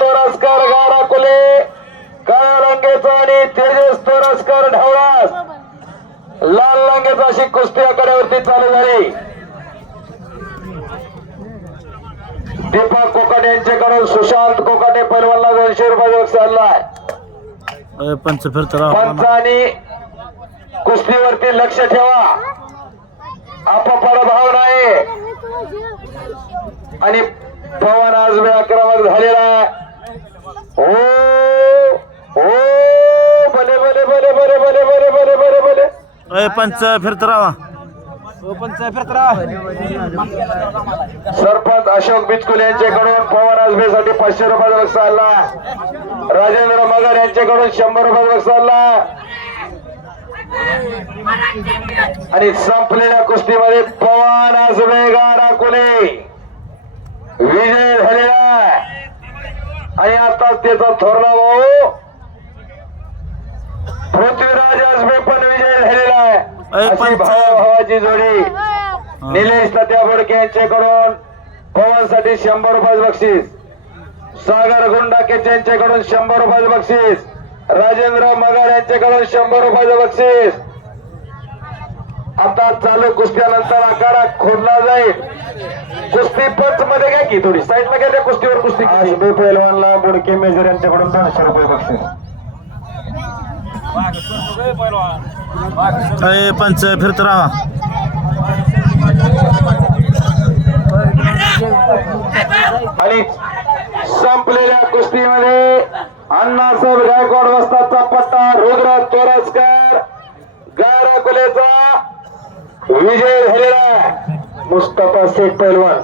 तोरसकर गाराकुले काळ्या रंगेचा आणि तेजस तोरसकर ढवळास लाल रंगेचा अशी कुस्ती आखाड्यावरती चालू झाली. दीपक कोकाटे यांच्याकडून सुशांत कोकाटे पैलवानला 200 रुपये बक्षीस आणलाय. पंचांनी कुस्तीवरती लक्ष ठेवा, अपपराभव नाही. आणि पवन आजमे आक्रमक झालेला आहे. हो हो भले भले भले भले भले भले भले भले भले पंच फिरत राहा. सरपंच अशोक बिचकुले यांच्याकडून पवन आजमेसाठी 500 रुपये बक्षीस आणला. राजेंद्र मगर यांच्याकडून 100 रुपये बक्षीस आणला. आणि संपलेल्या कुस्तीमध्ये पवन आजमे गाराकुले विजय झालेला आहे. आणि आता त्याचा थोरला भाऊ पृथ्वीराज आजमे पण विजय झालेला आहे. अशी भावाची जोडी निलेश तात्या बोडके यांच्याकडून पवन साठी 100 रुपये बक्षीस. सागर गुंडाके यांच्याकडून 100 रुपये बक्षीस. राजेंद्र मगर यांच्याकडून 100 रुपये बक्षीस. आता चालू कुस्त्यानंतर आखाडा खोदला जाईल. कुस्ती पंच मध्ये काय की थोडी साईडला गेल्या कुस्तीवर कुस्ती आजबे पैलवानला बोडके मेजर यांच्याकडून 200 रुपये बक्षीस. पंच फिरत राहा. आणि संपलेल्या कुस्तीमध्ये अण्णासाहेब गायकवाड वस्तादचा पट्टा रुद्र तोरसकर गाराकुलेचा विजय झालेला आहे. मुस्तफा शेख पैलवान